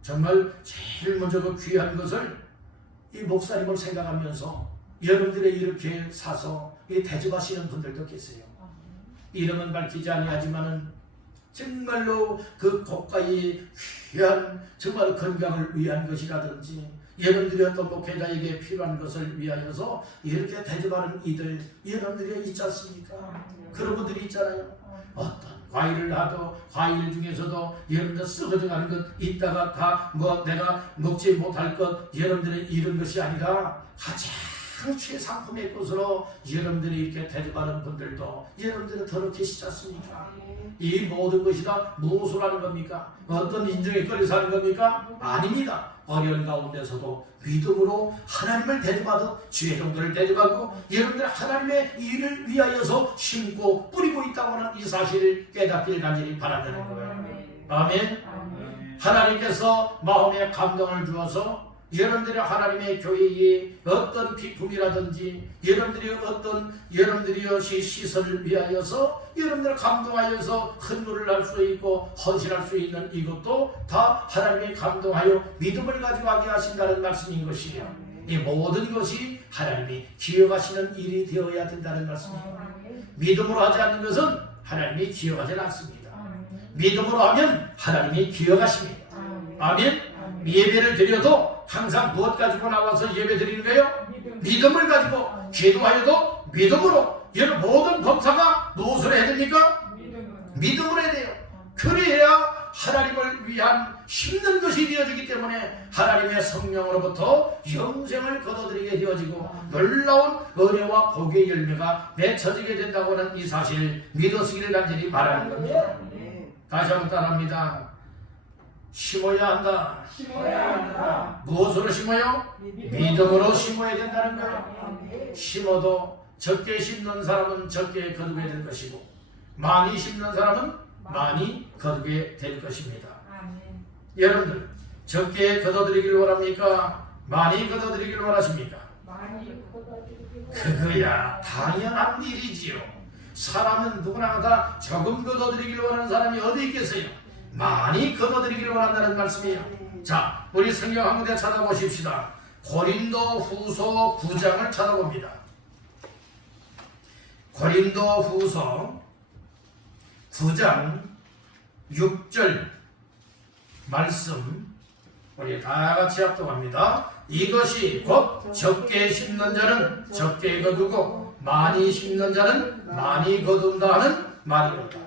정말 제일 먼저 그 귀한 것을 이 목사님을 생각하면서 여러분들이 이렇게 사서 대접하시는 분들도 계세요. 이름은 밝히지 아니하지만은 정말로 그 고가의 귀한 정말 건강을 위한 것이라든지 여러분들이 어떤 목회자에게 필요한 것을 위하여서 이렇게 대접하는 이들 여러분들이 있지 않습니까? 그런 분들이 있잖아요. 어떤 과일을 하도 과일 중에서도 여러분들 썩어져가는 것 있다가 다 내가 먹지 못할 것 여러분들이 이런 것이 아니라 가장 최상품의 것으로 여러분들이 이렇게 대접하는 분들도 여러분들은 더러 계시지 않습니까? 이 모든 것이 다 무엇을 하는 겁니까? 어떤 인정에 끌려서 하는 겁니까? 아닙니다. 어려운 가운데서도 믿음으로 하나님을 대접하듯 주의 종들을 대접하고 여러분들 하나님의 일을 위하여서 심고 뿌리고 있다고 하는 이 사실을 깨닫길 간절히 바란다는 거예요. 아멘. 하나님께서 마음에 감동을 주어서 여러분들이 하나님의 교회의 어떤 비품이라든지 여러분들이 시설을 위하여서 여러분들을 감동하여서 헌물을 할 수 있고 헌신할 수 있는 이것도 다 하나님이 감동하여 믿음을 가지고 하게 하신다는 말씀인 것이에요. 이 모든 것이 하나님이 기억하시는 일이 되어야 된다는 말씀이에요. 믿음으로 하지 않는 것은 하나님이 기억하지 않습니다. 믿음으로 하면 하나님이 기억하십니다. 아멘. 예배를 드려도 항상 무엇 가지고 나와서 예배 드리는 거예요? 믿음을 가지고 기도하여도 믿음으로. 여러분 모든 범사가 무엇을 해야 됩니까? 믿음으로 해야 돼요. 그래야 하나님을 위한 힘든 것이 되어지기 때문에 하나님의 성령으로부터 영생을 거둬들이게 되어지고 놀라운 은혜와 복의 열매가 맺혀지게 된다고 하는 이 사실을 믿으시기를 간절히 바라는 겁니다. 다시 한번 따라합니다. 심어야 한다. 무엇으로 심어요? 믿음으로 심어야 된다는 거예요. 심어도 적게 심는 사람은 적게 거두게 될 것이고 많이 심는 사람은 많이 거두게 될 것입니다. 여러분들 적게 거둬들이기를 원합니까? 많이 거둬들이기를 원하십니까? 그거야 당연한 일이지요. 사람은 누구나 다 조금 거둬들이기를 원하는 사람이 어디 있겠어요? 많이 거둬들이기를 원한다는 말씀이에요. 자, 우리 성경 한 군데 찾아보십시다. 고린도 후서 9장을 찾아봅니다. 고린도 후서 9장 6절 말씀 우리 다 같이 합독합니다. 이것이 곧 적게 심는 자는 적게 거두고 많이 심는 자는 많이 거둔다 하는 말이로다.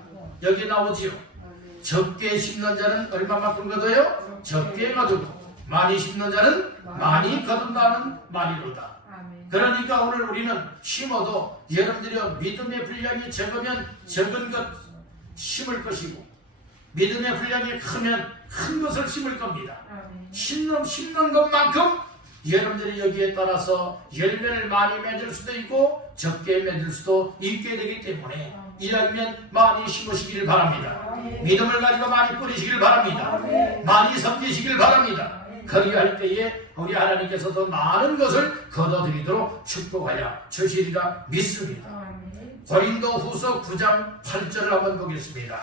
여기 나오지요. 적게 심는 자는 얼마만큼 거둬요? 적게 거두고 많이 심는 자는 많이 거둔다는 말이로다. 그러니까 오늘 우리는 심어도 여러분들이 믿음의 분량이 적으면 적은 것 심을 것이고 믿음의 분량이 크면 큰 것을 심을 겁니다. 심는 것만큼 여러분들이 여기에 따라서 열매를 많이 맺을 수도 있고 적게 맺을 수도 있게 되기 때문에 이왕이면 많이 심으시기를 바랍니다. 믿음을 가지고 많이 뿌리시길 바랍니다. 많이 섬기시길 바랍니다. 그리할 때에 우리 하나님께서 더 많은 것을 거둬들이도록 축복하여 주시리라 믿습니다. 고린도 후서 9장 8절을 한번 보겠습니다.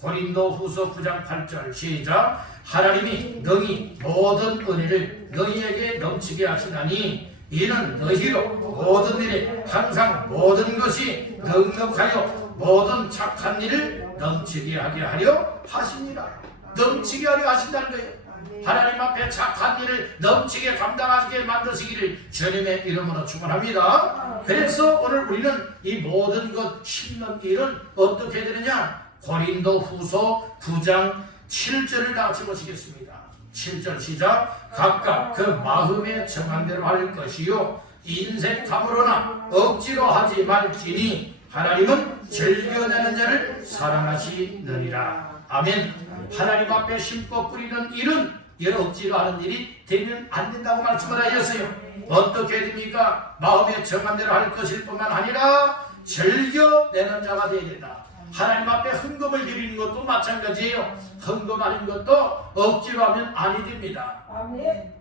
고린도 후서 9장 8절 시작. 하나님이 능히 모든 은혜를 너희에게 넘치게 하시나니 이는 너희로 모든 일에 항상 모든 것이 넉넉하여 모든 착한 일을 넘치게 하게 하려 하시니라. 넘치게 하려 하신다는 거예요. 하나님 앞에 착한 일을 넘치게 감당하게 만드시기를 주님의 이름으로 축원합니다. 그래서 오늘 우리는 이 모든 것 심는 일은 어떻게 되느냐? 고린도 후서 9장 7절을 다 같이 보시겠습니다. 7절 시작. 각각 그 마음에 정한 대로 할 것이요 인색함으로나 억지로 하지 말지니 하나님은 즐겨내는 자를 사랑하시느니라. 아멘. 하나님 앞에 심고 뿌리는 일은 여러 억지로 하는 일이 되면 안 된다고 말씀을 하셨어요. 어떻게 됩니까? 마음에 정한 대로 할 것일 뿐만 아니라 즐겨내는 자가 되어야 된다. 하나님 앞에 헌금을 드리는 것도 마찬가지예요. 헌금하는 것도 억지로 하면 아니 됩니다.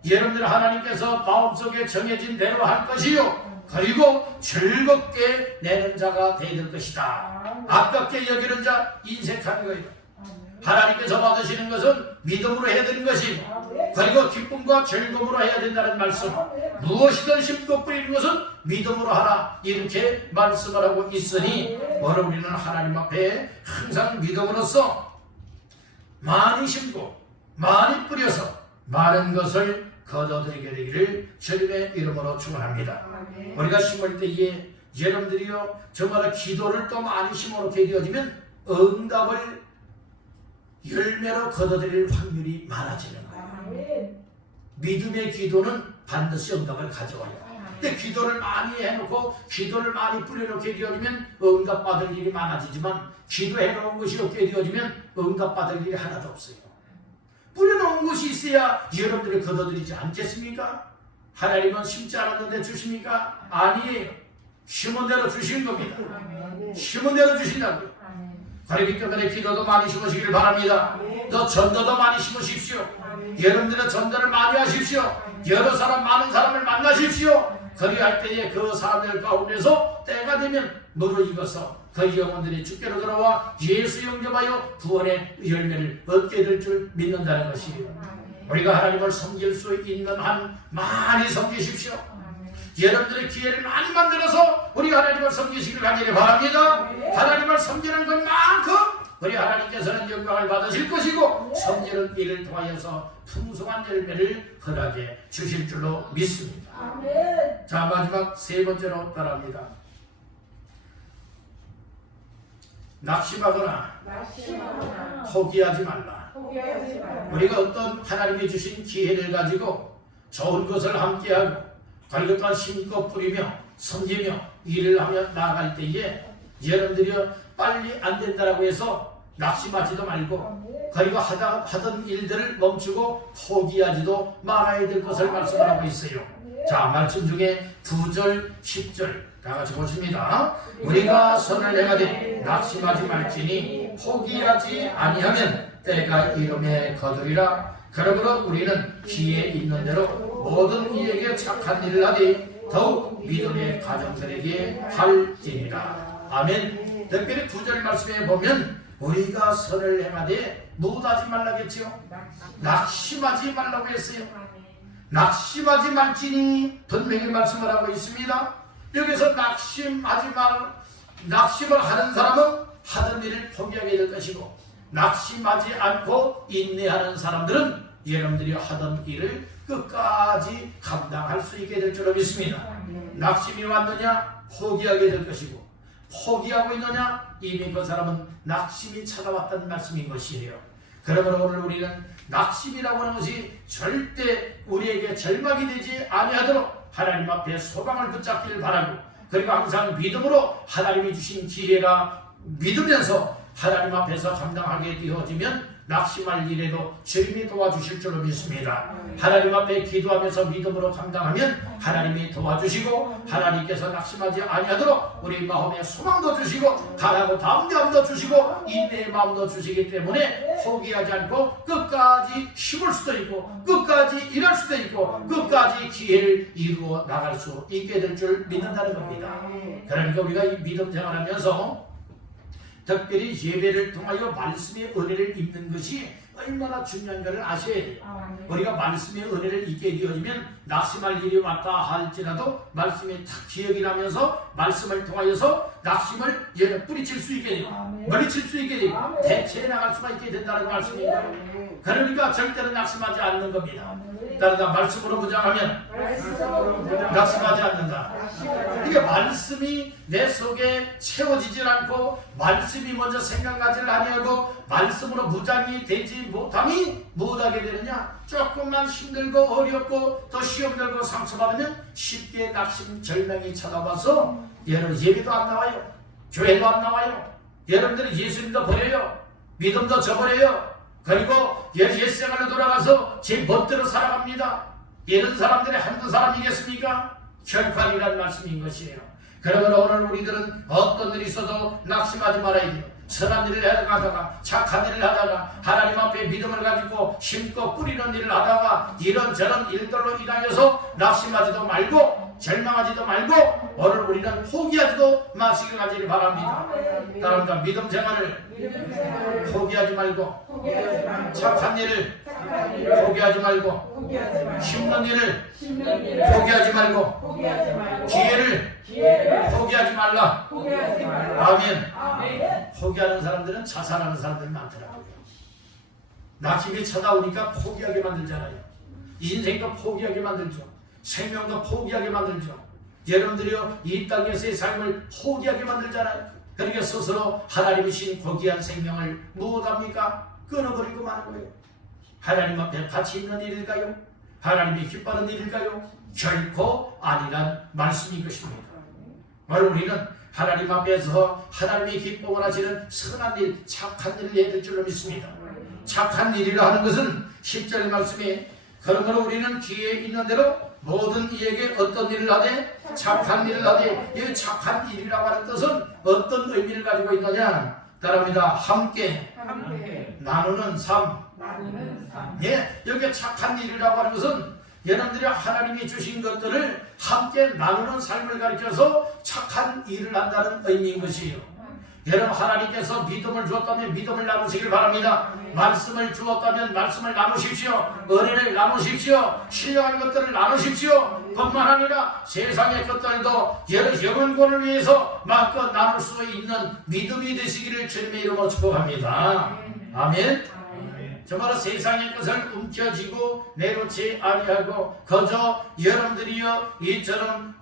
여러분들 하나님께서 마음속에 정해진 대로 할 것이요, 그리고 즐겁게 내는 자가 되어야 될 것이다. 아깝게 여기는 자 인색하는 거예요. 하나님께서 받으시는 것은 믿음으로 해야 되는 것이고, 그리고 기쁨과 즐거움으로 해야 된다는 말씀. 무엇이든 심고 뿌리는 것은 믿음으로 하라, 이렇게 말씀을 하고 있으니 우리는 하나님 앞에 항상 믿음으로써 많이 심고 많이 뿌려서 많은 것을 거둬들이게 되기를 주님의 이름으로 축원합니다. 우리가 심을 때에 여러분들이요, 정말 기도를 또 많이 심어놓게 되어지면 응답을 열매로 거둬들일 확률이 많아지는 거예요. 믿음의 기도는 반드시 응답을 가져와요. 근데 기도를 많이 해놓고 기도를 많이 뿌려놓게 되어지면 응답받을 일이 많아지지만, 기도해놓은 것이 없게 되어지면 응답받을 일이 하나도 없어요. 뿌려놓은 것이 있어야 여러분들이 거둬들이지 않겠습니까? 하나님은 심지 않았는데 주십니까? 아니에요. 심은 대로 주신 겁니다. 심은 대로 주신다고요. 그렇기 때문에 기도도 많이 심으시길 바랍니다. 또 전도도 많이 심으십시오. 여러분들은 전도를 많이 하십시오. 여러 사람, 많은 사람을 만나십시오. 그리할 때에 그 사람들 가운데서 때가 되면 무르익어서 그 영혼들이 주께로 돌아와 예수 영접하여 구원의 열매를 얻게 될 줄 믿는다는 것이에요. 우리가 하나님을 섬길 수 있는 한 많이 섬기십시오. 여러분들의 기회를 많이 만들어서 우리 하나님을 섬기시길 하기를 바랍니다. 하나님을 섬기는 것만큼 우리 하나님께서는 영광을 받으실 것이고, 섬기는 일을 통하여서 풍성한 열매를 허락해 주실 줄로 믿습니다. 자, 마지막 세 번째로 따라합니다. 낙심하거나 포기하지 말라. 우리가 어떤 하나님이 주신 기회를 가지고 좋은 것을 함께하고, 그리고 또한 심고 뿌리며 섬기며 일을 하며 나아갈 때에 여러분들이 빨리 안 된다라고 해서 낙심하지도 말고, 그리고 하던 일들을 멈추고 포기하지도 말아야 될 것을 말씀을 하고 있어요. 자, 말씀 중에 9절, 10절 다 같이 보십니다. 우리가 선을 행하되 낙심하지 말지니 포기하지 아니하면 때가 이름에 거두리라. 그러므로 우리는 기회 있는 대로 모든 이에게 착한 일을 하되 더욱 믿음의 가정들에게 할지니라. 아멘. 특별히 9절 말씀에 보면 우리가 선을 행하되 무엇하지 말라겠지요? 낙심하지 말라고 했어요. 낙심하지 말지니 분명히 말씀을 하고 있습니다. 여기서 낙심을 하는 사람은 하던 일을 포기하게 될 것이고, 낙심하지 않고 인내하는 사람들은 여러분들이 하던 일을 끝까지 감당할 수 있게 될 줄로 믿습니다. 낙심이 왔느냐? 포기하게 될 것이고, 포기하고 있느냐? 이미 그 사람은 낙심이 찾아왔다는 말씀인 것이에요. 그러므로 오늘 우리는 낙심이라고 하는 것이 절대 우리에게 절망이 되지 아니하도록 하나님 앞에 소망을 붙잡기를 바라고, 그리고 항상 믿음으로 하나님이 주신 기회라 믿으면서 하나님 앞에서 감당하게 되어지면 낙심할 일에도 주님이 도와주실 줄로 믿습니다. 하나님 앞에 기도하면서 믿음으로 감당하면 하나님이 도와주시고, 하나님께서 낙심하지 아니하도록 우리 마음에 소망도 주시고, 가라고 담대함도 주시고, 인내의 마음도 주시기 때문에 포기하지 않고 끝까지 심을 수도 있고, 끝까지 일할 수도 있고, 끝까지 기회를 이루어 나갈 수 있게 될 줄 믿는다는 겁니다. 그러니까 우리가 이 믿음 생활하면서 특별히 예배를 통하여 말씀의 은혜를 입는 것이 얼마나 중요한가를 아셔야 돼요. 우리가 말씀의 은혜를 입게 되어지면 낙심할 일이 왔다 할지라도 말씀이 탁 기억이 나면서 말씀을 통하여서 낙심을 뿌리칠 수 있게 되고, 머리칠 수 있게 되고, 대체해 나갈 수가 있게 된다는 말씀이에요. 그러니까 절대로 낙심하지 않는 겁니다. 따라서 말씀으로 무장하면 낙심하지 않는다. 이게 말씀이 내 속에 채워지질 않고, 말씀이 먼저 생각나질 아니하고, 말씀으로 무장이 되지 못함이 무엇하게 되느냐? 조금만 힘들고 어렵고 또 시험 들고 상처받으면 쉽게 낙심 절망이 찾아와서 예배도 안 나와요. 교회도 안 나와요. 여러분들은 예수님도 버려요. 믿음도 저버려요. 그리고 옛생활로 돌아가서 제 멋대로 살아갑니다. 이런 사람들이 한두 사람이겠습니까? 결코 아니란 말씀인 것이에요. 그러므로 오늘 우리들은 어떤 일이 있어도 낙심하지 말아야 돼요. 선한 일을 해가다가 착한 일을 하다가 하나님 앞에 믿음을 가지고 심고 뿌리는 일을 하다가 이런저런 일들로 인하여서 낙심하지도 말고 절망하지도 말고 오늘 우리는 포기하지도 마시길 가지를 바랍니다. 따라합니다. 믿음 생활을 포기하지 말고 착한 일을 포기하지 말고 힘든 일을 포기하지 말고 기회를 포기하지 말라. 아멘. 포기하는 사람들은 자살하는 사람들이 많더라고요. 낙심이 찾아오니까 포기하게 만들잖아요. 인생도 포기하게 만들죠. 생명도 포기하게 만들죠. 여러분들이요 이 땅에서의 삶을 포기하게 만들잖아요. 그러니까 스스로 하나님이 신 고귀한 생명을 무엇합니까? 끊어버리고 마는 거예요. 하나님 앞에 가치 있는 일일까요? 하나님이 기뻐하는 일일까요? 결코 아니란 말씀인 것입니다. 오늘 우리는 하나님 앞에서 하나님이 기뻐 원하시는 선한 일, 착한 일을 해야 될 줄로 믿습니다. 착한 일이라 하는 것은 10절 말씀에 그러므로 우리는 기회에 있는 대로 모든 이에게 어떤 일을 하되 착한 일을 하되 이 착한 일이라고 하는 뜻은 어떤 의미를 가지고 있느냐? 따라합니다. 함께 나누는 삶. 예, 여기 착한 일이라고 하는 것은 여러분들이 하나님이 주신 것들을 함께 나누는 삶을 가리켜서 착한 일을 한다는 의미인 것이에요. 여러분 하나님께서 믿음을 주었다면 믿음을 나누시길 바랍니다. 말씀을 주었다면 말씀을 나누십시오. 은혜를 나누십시오. 신령한 것들을 나누십시오. 뿐만 아니라 세상의 것들도 영혼권을 위해서 마음껏 나눌 수 있는 믿음이 되시기를 주님의 이름으로 축복합니다. 아멘. 정말로 세상의 것을 움켜쥐고 내놓지 아니하고 거저 여러분들이여 이처럼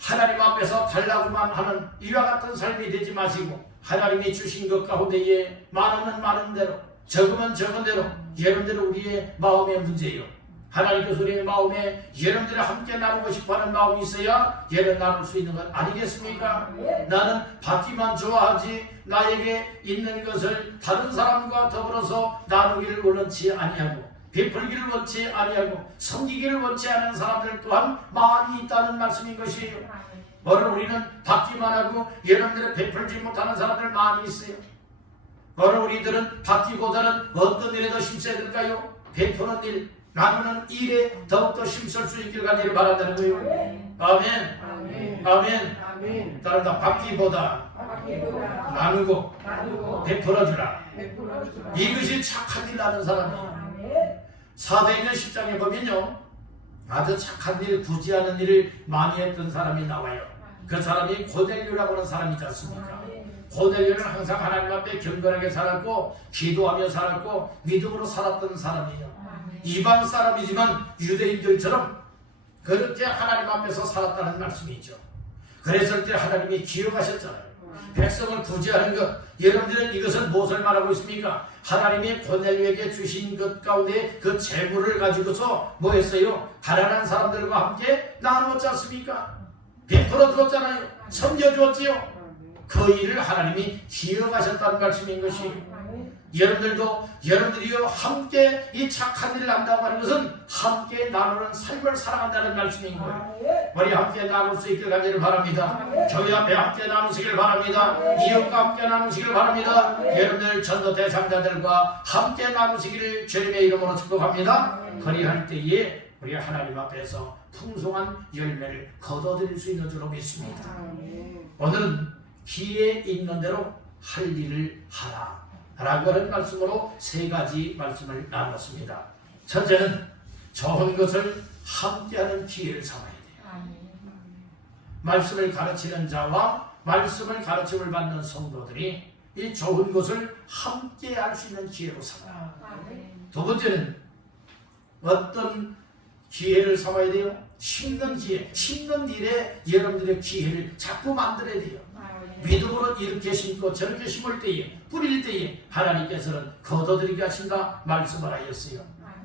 하나님 앞에서 달라고만 하는 이와 같은 삶이 되지 마시고 하나님이 주신 것 가운데에 많으면 많은 대로 적으면 적은 대로 여러분들은 우리의 마음의 문제예요. 하나님께서 우리의 마음에 여러분들이 함께 나누고 싶어하는 마음이 있어야 여러분 나눌 수 있는 것 아니겠습니까? 나는 받기만 좋아하지 나에게 있는 것을 다른 사람과 더불어서 나누기를 원치 아니하고 베풀기를 원치 아니하고 섬기기를 원치 않은 사람들 또한 많이 있다는 말씀인 것이에요. 오늘 우리는 받기만 하고 여러분들은 베풀지 못하는 사람들 많이 있어요. 오늘 우리들은 받기보다는 어떤 일에 더 힘써야 될까요? 베푸는 일, 나누는 일에 더욱더 힘쓸 수 있길 간절히 바란다는 거예요. 아멘. 아멘. 따라다 받기보다 나누고 베풀어주라. 이것이 착한 일 하는 사람이에요. 사도행전 10장에 보면요 아주 착한 일, 구제하는 일을 많이 했던 사람이 나와요. 그 사람이 고넬료라고 하는 사람이지 않습니까? 고넬료는 항상 하나님 앞에 경건하게 살았고 기도하며 살았고 믿음으로 살았던 사람이에요. 이방 사람이지만 유대인들처럼 그렇게 하나님 앞에서 살았다는 말씀이죠. 그랬을 때 하나님이 기억하셨잖아요. 백성을 구제하는 것, 여러분들은 이것은 무엇을 말하고 있습니까? 하나님이 고넬료에게 주신 것 가운데 그 재물을 가지고서 뭐 했어요? 가난한 사람들과 함께 나누었지 않습니까? 베풀어 주었잖아요. 섬겨 주었지요. 그 일을 하나님이 기억하셨다는 말씀인 것이 여러분들이요 함께 이 착한 일을 한다고 하는 것은 함께 나누는 삶을 살아간다는 말씀인 거예요. 우리 함께 나눌 수 있길 간절히 바랍니다. 교회 앞에 함께 나누시길 바랍니다. 이웃과 함께 나누시길 바랍니다. 여러분들 전도 대상자들과 함께 나누시기를 주님의 이름으로 축복합니다. 그리할 때에 우리 하나님 앞에서 풍성한 열매를 거둬들일 수 있는 줄로 믿습니다. 오늘은 기회 있는 대로 할 일을 하라 라고 하는 말씀으로 세 가지 말씀을 나눴습니다. 첫째는 좋은 것을 함께하는 기회를 삼아야 돼요. 말씀을 가르치는 자와 말씀을 가르침을 받는 성도들이 이 좋은 것을 함께할 수 있는 기회로 삼아라. 두 번째는 어떤 기회를 삼아야 돼요? 심는 기회, 심는 일에 여러분들의 기회를 자꾸 만들어야 돼요. 믿음으로 이렇게 심고 저렇게 심을 때에 뿌릴 때에 하나님께서는 거둬들이게 하신다 말씀을 하였어요.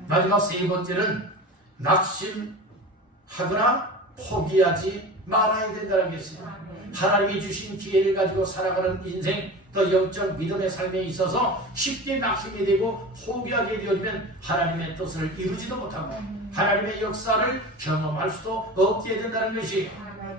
마지막 세 번째는 낙심하거나 포기하지 말아야 된다는 게 있어요. 하나님이 주신 기회를 가지고 살아가는 인생, 또 영적 믿음의 삶에 있어서 쉽게 낙심이 되고 포기하게 되어지면 하나님의 뜻을 이루지도 못하고 하나님의 역사를 경험할 수도 없게 된다는 것이,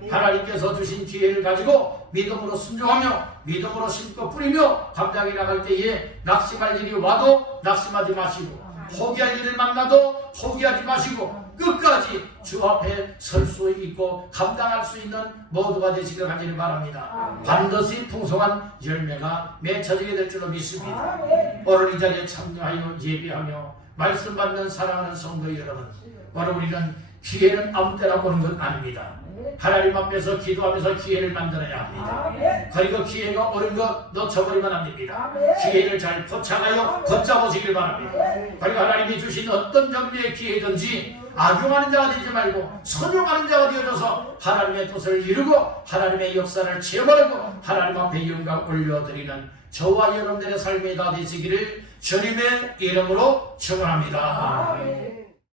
하나님께서 주신 기회를 가지고 믿음으로 순종하며 믿음으로 심고 뿌리며 감당해 나갈 때에 낙심할 일이 와도 낙심하지 마시고, 포기할 일을 만나도 포기하지 마시고 끝까지 주 앞에 설 수 있고 감당할 수 있는 모두가 되시길 간절히 바랍니다. 반드시 풍성한 열매가 맺혀지게 될 줄로 믿습니다. 오늘 이 자리에 참여하여 예배하며 말씀 받는 사랑하는 성도 여러분, 바로 우리는 기회는 아무 때나 오는 건 아닙니다. 하나님 앞에서 기도하면서 기회를 만들어야 합니다. 그리고 기회가 오는 것 놓쳐버리면 안 됩니다. 기회를 잘 포착하여 붙잡으시길 바랍니다. 그리고 하나님이 주신 어떤 종류의 기회든지 악용하는 자가 되지 말고 선용하는 자가 되어져서 하나님의 뜻을 이루고 하나님의 역사를 체험하고 하나님 앞에 영광 올려드리는 저와 여러분들의 삶이 다 되시기를 주님의 이름으로 축원합니다.